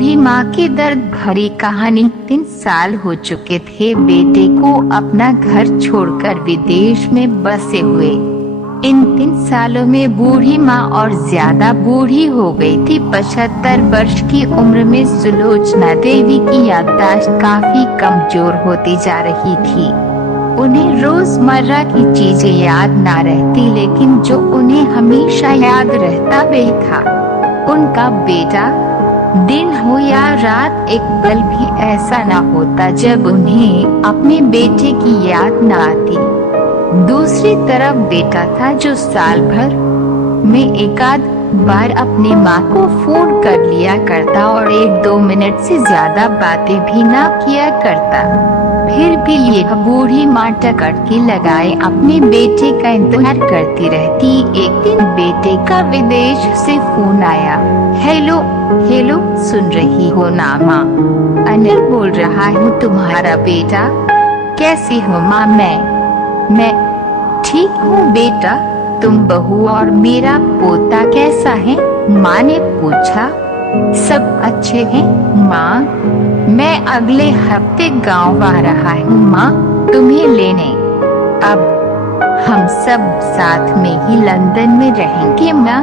बूढ़ी माँ की दर्द भरी कहानी। 3 साल हो चुके थे बेटे को अपना घर छोड़कर विदेश में बसे हुए। इन 3 सालों में बूढ़ी माँ और ज्यादा बूढ़ी हो गई थी। 75 वर्ष की उम्र में सुलोचना देवी की याददाश्त काफी कमजोर होती जा रही थी। उन्हें रोजमर्रा की चीजें याद ना रहती, लेकिन जो उन्हें हमेशा याद रहता वही था उनका बेटा। दिन हो या रात, एक पल भी ऐसा ना होता जब उन्हें अपने बेटे की याद ना आती। दूसरी तरफ बेटा था जो साल भर में एक आध बार अपनी माँ को फोन कर लिया करता और 1-2 मिनट से ज्यादा बातें भी ना किया करता। फिर भी ये बूढ़ी माँ टकटकी लगाए अपने बेटे का इंतजार करती रहती। एक दिन बेटे का विदेश से फोन आया। हेलो हेलो, सुन रही हो ना माँ? अनिल बोल रहा हूँ, तुम्हारा बेटा। कैसी हो माँ? मैं ठीक हूँ बेटा। तुम बहू और मेरा पोता कैसा है? माँ ने पूछा। सब अच्छे हैं माँ। मैं अगले हफ्ते गांव आ रहा हूँ माँ, तुम्हें लेने। अब हम सब साथ में ही लंदन में रहेंगे माँ।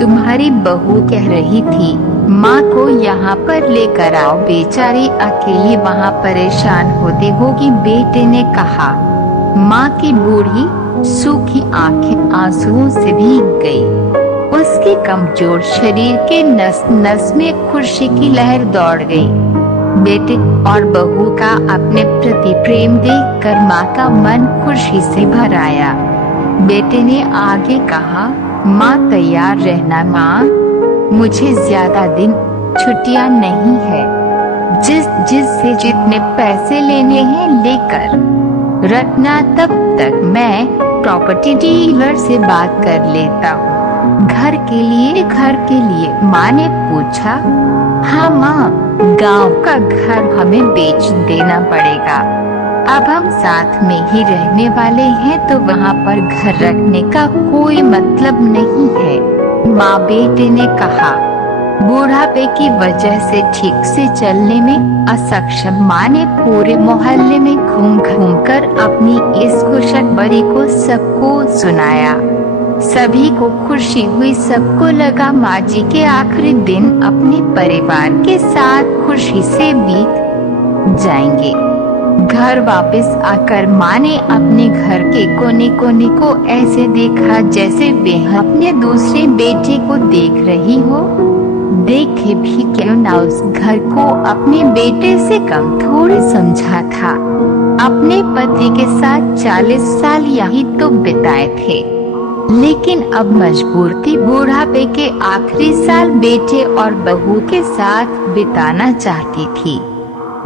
तुम्हारी बहू कह रही थी माँ को यहाँ पर लेकर आओ, बेचारी अकेली वहाँ परेशान होती होगी, बेटे ने कहा। माँ की बूढ़ी सूखी आंखें आंसुओं से भीग गई। उसके कमजोर शरीर के नस नस में खुशी की लहर दौड़ गई। बेटे और बहू का अपने प्रति प्रेम देखकर माँ का मन खुशी से भर आया। बेटे ने आगे कहा, माँ तैयार रहना माँ, मुझे ज्यादा दिन छुट्टियाँ नहीं है। जिससे जितने पैसे लेने हैं लेकर रखना, तब तक मैं प्रॉपर्टी डीलर से बात कर लेता हूँ। घर के लिए माँ ने पूछा। हाँ माँ, गांव का घर हमें बेच देना पड़ेगा। अब हम साथ में ही रहने वाले हैं तो वहाँ पर घर रखने का कोई मतलब नहीं है, माँ बेटे ने कहा। बूढ़ापे की वजह से ठीक से चलने में असक्षम माँ ने पूरे मोहल्ले में घूम घूम कर अपनी इस खुशखबरी को सबको सुनाया। सभी को खुशी हुई। सबको लगा माँ जी के आखिरी दिन अपने परिवार के साथ खुशी से बीत जाएंगे। घर वापस आकर माँ ने अपने घर के कोने कोने को ऐसे देखा जैसे वे अपने दूसरे बेटे को देख रही हो। देखे भी क्यों ना, उस घर को अपने बेटे से कम थोड़ी समझा था। अपने पति के साथ 40 साल यही तो बिताए थे, लेकिन अब मजबूर थी बूढ़ापे के आखिरी साल बेटे और बहू के साथ बिताना चाहती थी।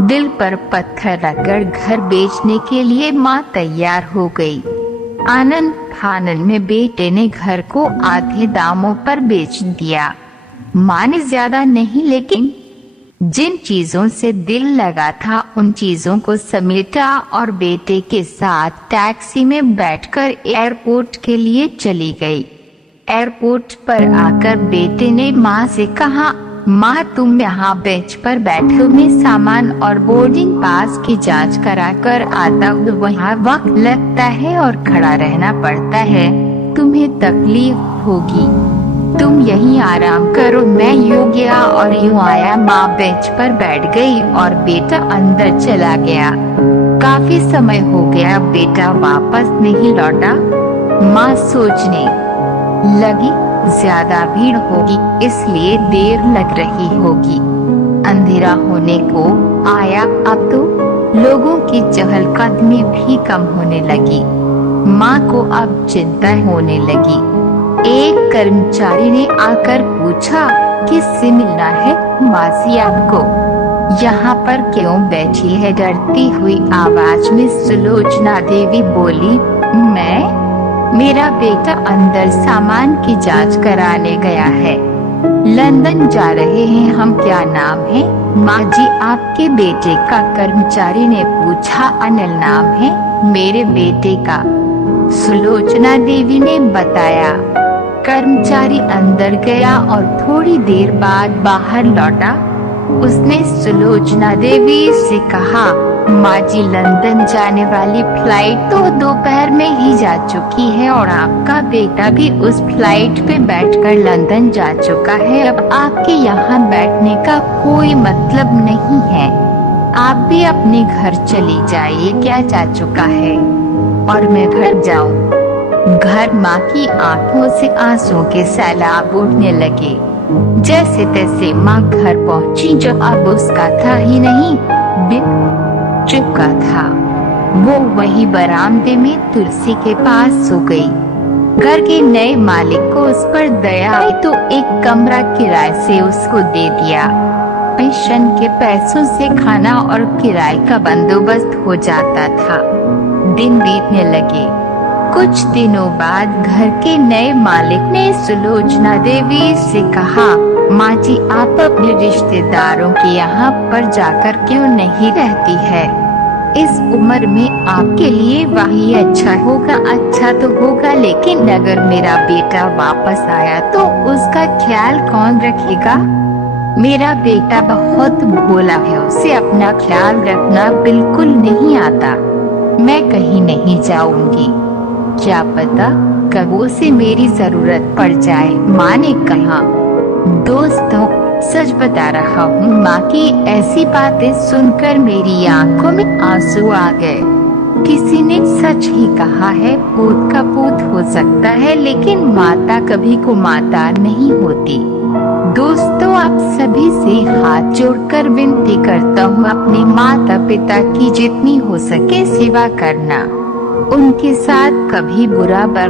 दिल पर पत्थर रखकर घर बेचने के लिए माँ तैयार हो गई। आनंद फानन में बेटे ने घर को आधे दामों पर बेच दिया। माँ ने ज्यादा नहीं, लेकिन जिन चीजों से दिल लगा था उन चीजों को समेटा और बेटे के साथ टैक्सी में बैठकर एयरपोर्ट के लिए चली गई। एयरपोर्ट पर आकर बेटे ने माँ से कहा, माँ तुम यहाँ बेंच पर बैठो, मैं सामान और बोर्डिंग पास की जांच करा कर आता हूँ। वहाँ वक्त लगता है और खड़ा रहना पड़ता है, तुम्हें तकलीफ होगी, तुम यहीं आराम करो। मैं यूँ गया और यूँ आया। माँ बेंच पर बैठ गई और बेटा अंदर चला गया। काफी समय हो गया बेटा वापस नहीं लौटा। माँ सोचने लगी, ज्यादा भीड़ होगी इसलिए देर लग रही होगी। अंधेरा होने को आया। अब तो लोगों की चहलकदमी भी कम होने लगी। माँ को अब चिंता होने लगी। एक कर्मचारी ने आकर पूछा, किससे मिलना है मासी आपको? यहाँ पर क्यों बैठी है? डरती हुई आवाज में सुलोचना देवी बोली, मेरा बेटा अंदर सामान की जांच कराने गया है। लंदन जा रहे हैं हम। क्या नाम है माँ जी आपके बेटे का? कर्मचारी ने पूछा। अनिल नाम है मेरे बेटे का, सुलोचना देवी ने बताया। कर्मचारी अंदर गया और थोड़ी देर बाद बाहर लौटा। उसने सुलोचना देवी से कहा, माँ जी, लंदन जाने वाली फ्लाइट तो दोपहर में ही जा चुकी है और आपका बेटा भी उस फ्लाइट पे बैठकर लंदन जा चुका है। अब आपके यहाँ बैठने का कोई मतलब नहीं है। आप भी अपने घर चली जाइए। क्या जा चुका है और मैं घर जाऊं? घर? माँ की आंखों से आंसुओं के सैलाब उठने लगे। जैसे तैसे माँ घर पहुंची, जो अब उसका था ही नहीं, बिन चुका था। वो वही बरामदे में तुलसी के पास सो गई। घर के नए मालिक को उस पर दया आई तो एक कमरा किराए से उसको दे दिया। पेंशन के पैसों से खाना और किराए का बंदोबस्त हो जाता था। दिन बीतने लगे। कुछ दिनों बाद घर के नए मालिक ने सुलोचना देवी से कहा, माँ जी, आप अपने रिश्तेदारों के यहाँ पर जाकर क्यों नहीं रहती है? इस उम्र में आपके लिए वही अच्छा होगा। अच्छा तो होगा, लेकिन अगर मेरा बेटा वापस आया तो उसका ख्याल कौन रखेगा? मेरा बेटा बहुत भोला है, उसे अपना ख्याल रखना बिल्कुल नहीं आता। मैं कहीं नहीं जाऊंगी, क्या पता कब उसे मेरी जरूरत पड़ जाए, माँ ने कहा। दोस्तों, सच बता रहा हूँ, माँ की ऐसी बातें सुनकर मेरी आंखों में आंसू आ गए। किसी ने सच ही कहा है, पूत का पूत हो सकता है, लेकिन माता कभी को माता नहीं होती। दोस्तों, आप सभी से हाथ जोड़कर विनती करता हूँ, अपने माता पिता की जितनी हो सके सेवा करना। उनके साथ कभी बुरा बर्ताव